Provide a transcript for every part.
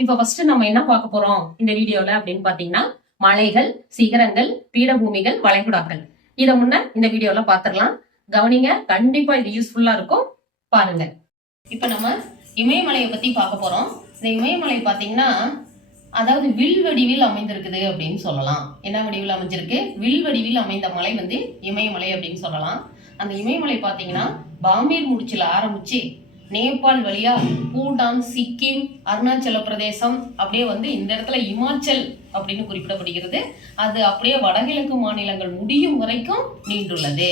இப்ப ஃபர்ஸ்ட் நம்ம என்ன பார்க்க போறோம் இந்த வீடியோல அப்படின்னு பாத்தீங்கன்னா மலைகள் சிகரங்கள் பீடபூமிகள் வளைகுடாக்கள். இதை முன்ன இந்த வீடியோல பாத்துரலாம் கவனிங்க கண்டிப்பா இது யூஸ்ஃபுல்லா இருக்கும். பாருங்க. இப்ப நம்ம இமயமலையை பத்தி பார்க்க போறோம். இந்த இமயமலை பாத்தீங்கன்னா அதாவது வில் வடிவில் அமைந்திருக்குது அப்படின்னு சொல்லலாம். என்ன வடிவில் அமைஞ்சிருக்கு? வில் வடிவில் அமைந்த மலை வந்து இமயமலை அப்படின்னு சொல்லலாம். அந்த இமயமலை பாத்தீங்கன்னா பாம்பேர் முடிச்சில் ஆரம்பிச்சு நேபாள் வழியா பூட்டான் சிக்கிம் அருணாச்சல பிரதேசம் அப்படியே வந்து இந்த இடத்துல இமாச்சல் அப்படின்னு குறிப்பிடப்படுகிறது. அது அப்படியே வடகிழக்கு மாநிலங்கள் முடியும் வரைக்கும் நீண்டுள்ளது.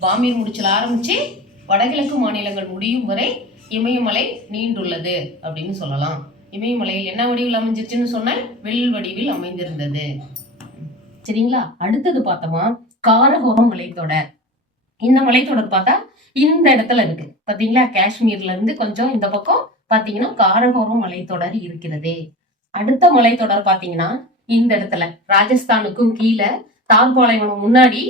பாமீர் முடிச்சல் ஆரம்பிச்சு வடகிழக்கு மாநிலங்கள் முடியும் வரை இமயமலை நீண்டுள்ளது அப்படின்னு சொல்லலாம். இமயமலை என்ன வடிவில் அமைஞ்சிருச்சுன்னு சொன்னால் வில் வடிவில் அமைந்திருந்தது. சரிங்களா? அடுத்தது பார்த்தோமா? காரகோரம் மலைத்தொடர் இந்த மலைத்தொடர் பார்த்தா இந்த இடத்துல இருக்கு. பாத்தீங்களா? காஷ்மீர்ல இருந்து கொஞ்சம் இந்த பக்கம் பாத்தீங்கன்னா காரகோரம் மலைத்தொடர் இருக்கிறது. அடுத்த மலைத்தொடர் பாத்தீங்கன்னா இந்த இடத்துல. ராஜஸ்தானுக்கும் கீழே தாழ்பாளையம் முன்னாடி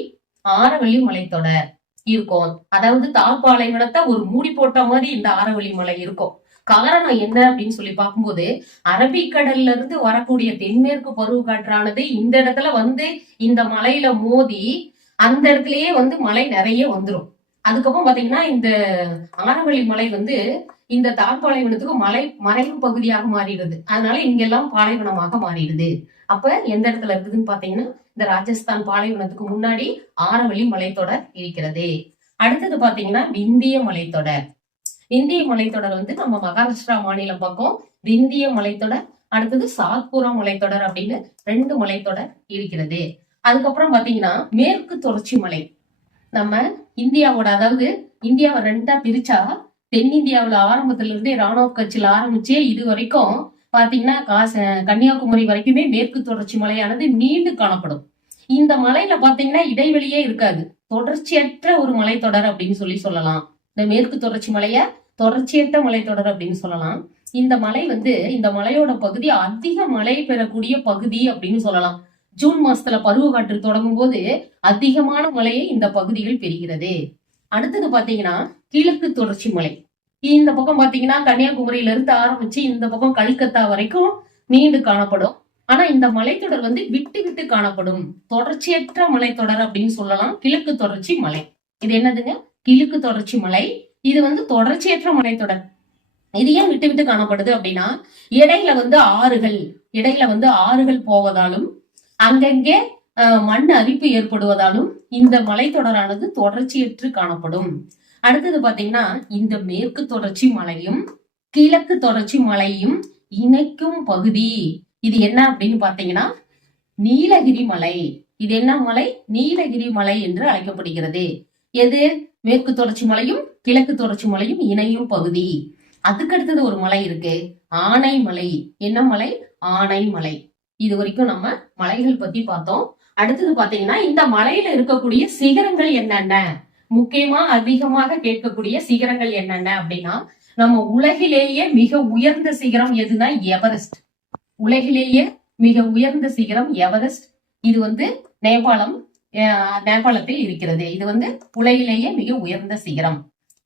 ஆரவள்ளி மலைத்தொடர் இருக்கும். அதாவது தாழ்பாளையத்தை ஒரு மூடி போட்ட மாதிரி இந்த ஆரவள்ளி மலை இருக்கும். காரணம் என்ன அப்படின்னு சொல்லி பார்க்கும்போது அரபிக்கடல்ல இருந்து வரக்கூடிய தென்மேற்கு பருவ காற்றானது இந்த இடத்துல வந்து இந்த மலையில மோதி அந்த இடத்துலயே வந்து மழை நிறைய வந்துரும். அதுக்கப்புறம் பாத்தீங்கன்னா இந்த ஆரவள்ளி மலை வந்து இந்த தாழ்பாலைவனத்துக்கு மலை மறைவு பகுதியாக மாறிடுது. அதனால இங்கெல்லாம் பாலைவனமாக மாறிடுது. அப்ப எந்த இடத்துல இருக்குதுன்னு பாத்தீங்கன்னா இந்த ராஜஸ்தான் பாலைவனத்துக்கு முன்னாடி ஆரவள்ளி மலைத்தொடர் இருக்கிறது. அடுத்தது பாத்தீங்கன்னா விந்திய மலைத்தொடர். விந்திய மலைத்தொடர் வந்து நம்ம மகாராஷ்டிரா மாநிலம் பக்கம் விந்திய மலைத்தொடர் அடுத்தது சாத்புரா மலைத்தொடர் அப்படின்னு ரெண்டு மலைத்தொடர் இருக்கிறது. அதுக்கப்புறம் பாத்தீங்கன்னா மேற்கு தொடர்ச்சி மலை. நம்ம இந்தியாவோட அதாவது இந்தியாவை ரெண்டா பிரிச்சா தென்னிந்தியாவுல ஆரம்பத்துல இருந்தே ராணுவ கட்சியில ஆரம்பிச்சே இது வரைக்கும் பாத்தீங்கன்னா காச கன்னியாகுமரி வரைக்குமே மேற்கு தொடர்ச்சி மலையானது நீண்டு காணப்படும். இந்த மலையில பாத்தீங்கன்னா இடைவெளியே இருக்காது. தொடர்ச்சியற்ற ஒரு மலைத்தொடர் அப்படின்னு சொல்லி சொல்லலாம். இந்த மேற்கு தொடர்ச்சி மலைய தொடர்ச்சியற்ற மலைத்தொடர் அப்படின்னு சொல்லலாம். இந்த மலை வந்து இந்த மலையோட பகுதி அதிக மழை பெறக்கூடிய பகுதி அப்படின்னு சொல்லலாம். ஜூன் மாசத்துல பருவ காற்று தொடங்கும் போது அதிகமான மழையை இந்த பகுதியில் பெறுகிறது. அடுத்தது பாத்தீங்கன்னா கிழக்கு தொடர்ச்சி மலை. இந்த பக்கம் பாத்தீங்கன்னா கன்னியாகுமரியில இருந்து ஆரம்பிச்சு இந்த பக்கம் கல்கத்தா வரைக்கும் நீண்டு காணப்படும். ஆனா இந்த மலைத்தொடர் வந்து விட்டு விட்டு காணப்படும். தொடர்ச்சியற்ற மலைத்தொடர் அப்படின்னு சொல்லலாம். கிழக்கு தொடர்ச்சி மலை. இது என்னதுங்க? கிழக்கு தொடர்ச்சி மலை. இது வந்து தொடர்ச்சியற்ற மலைத்தொடர் இது ஏன் விட்டு விட்டு காணப்படுது அப்படின்னா இடையில வந்து ஆறுகள். இடையில வந்து ஆறுகள் போவதாலும் அங்கங்கே மண் அரிப்பு ஏற்படுவதாலும் இந்த மலைத்தொடரானது தொடர்ச்சியற்று காணப்படும். அடுத்தது பாத்தீங்கன்னா இந்த மேற்கு தொடர்ச்சி மலையும் கிழக்கு தொடர்ச்சி மலையும் இணைக்கும் பகுதி. இது என்ன அப்படின்னு பாத்தீங்கன்னா நீலகிரி மலை. இது என்ன மலை? நீலகிரி மலை என்று அழைக்கப்படுகிறது. எது? மேற்கு தொடர்ச்சி மலையும் கிழக்கு தொடர்ச்சி மலையும் இணையும் பகுதி. அதுக்கடுத்தது ஒரு மலை இருக்கு. ஆனைமலை. என்ன மலை? ஆனைமலை. இது வரைக்கும் நம்ம மலைகள் பத்தி பார்த்தோம். அடுத்தது பாத்தீங்கன்னா இந்த மலையில இருக்கக்கூடிய சிகரங்கள் என்னென்ன? முக்கியமா அதிகமாக கேட்கக்கூடிய சிகரங்கள் என்னென்ன அப்படின்னா நம்ம உலகிலேயே மிக உயர்ந்த சிகரம் எதுனா எவரெஸ்ட். உலகிலேயே மிக உயர்ந்த சிகரம் எவரெஸ்ட். இது வந்து நேபாளம் நேபாளத்தில் இருக்கிறது. இது வந்து உலகிலேயே மிக உயர்ந்த சிகரம்.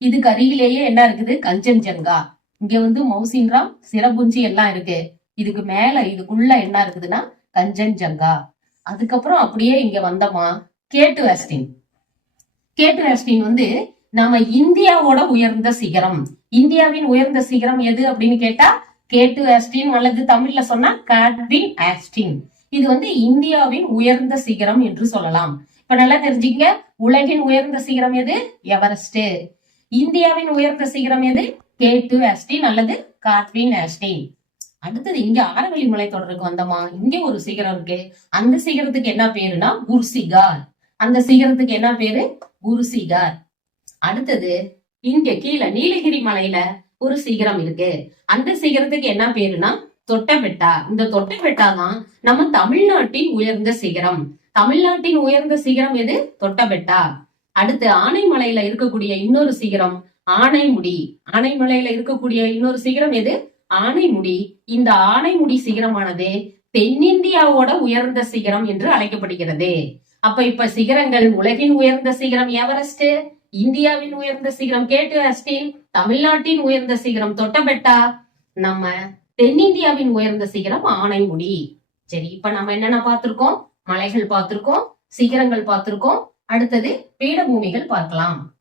இதுக்கு அருகிலேயே என்ன இருக்குது? கஞ்சன்ஜங்கா. இங்க வந்து மௌசின்ராம் சிரபுஞ்சி எல்லாம் இருக்கு. இதுக்கு மேல இதுக்குள்ள என்ன இருக்குதுன்னா கஞ்சன்ஜங்கா. அதுக்கப்புறம் அப்படியே இங்க வந்தோமா கேட்டு வேஸ்டின் கேட்டு வேஸ்டின் வந்து நம்ம இந்தியாவோட உயர்ந்த சிகரம். இந்தியாவின் உயர்ந்த சிகரம் எது அப்படின்னு கேட்டா கேட்டு ஆஸ்டின் அல்லது தமிழ்ல சொன்னா காட்வின் ஆஸ்டின். இது வந்து இந்தியாவின் உயர்ந்த சிகரம் என்று சொல்லலாம். இப்ப நல்லா தெரிஞ்சுங்க உலகின் உயர்ந்த சிகரம் எது? எவரெஸ்ட் இந்தியாவின் உயர்ந்த சிகரம் எது? கேட்டு ஆஸ்டின் அல்லது காட்வின் ஆஸ்டின். அடுத்தது இங்க ஆரவல்லி மலை தொடருக்கு வந்தோமா? இங்க ஒரு சிகரம் இருக்கு. அந்த சிகரத்துக்கு என்ன பேருனா குர்சிகார். அந்த சிகரத்துக்கு என்ன பேரு? குருசிகார். அடுத்தது இங்க கீழே நீலகிரி மலையில ஒரு சிகரம் இருக்கு. அந்த சிகரத்துக்கு என்ன பேருனா? தொட்டபெட்டா. இந்த தொட்டபெட்டா தான் நம்ம தமிழ்நாட்டின் உயர்ந்த சிகரம். தமிழ்நாட்டின் உயர்ந்த சிகரம் எது? தொட்டபெட்டா. அடுத்து ஆனைமலையில இருக்கக்கூடிய இன்னொரு சிகரம் ஆனைமுடி. ஆனைமலையில இருக்கக்கூடிய இன்னொரு சிகரம் எது? ஆனைமுடி இந்த ஆனைமுடி சிகரமானது தென்னிந்தியாவோட உயர்ந்த சிகரம் என்று அழைக்கப்படுகிறது. அப்ப இப்ப சிகரங்கள் உலகின் உயர்ந்த சிகரம் எவரெஸ்ட்? இந்தியாவின் உயர்ந்த சிகரம் கேட்டு அஸ்டின் தமிழ்நாட்டின் உயர்ந்த சிகரம் தொட்டபெட்டா? நம்ம தென்னிந்தியாவின் உயர்ந்த சிகரம் ஆனைமுடி சரி இப்ப நம்ம என்னென்ன பார்த்திருக்கோம்? மலைகள் பார்த்திருக்கோம் சிகரங்கள் பார்த்திருக்கோம். அடுத்தது பீடபூமிகள் பார்க்கலாம்.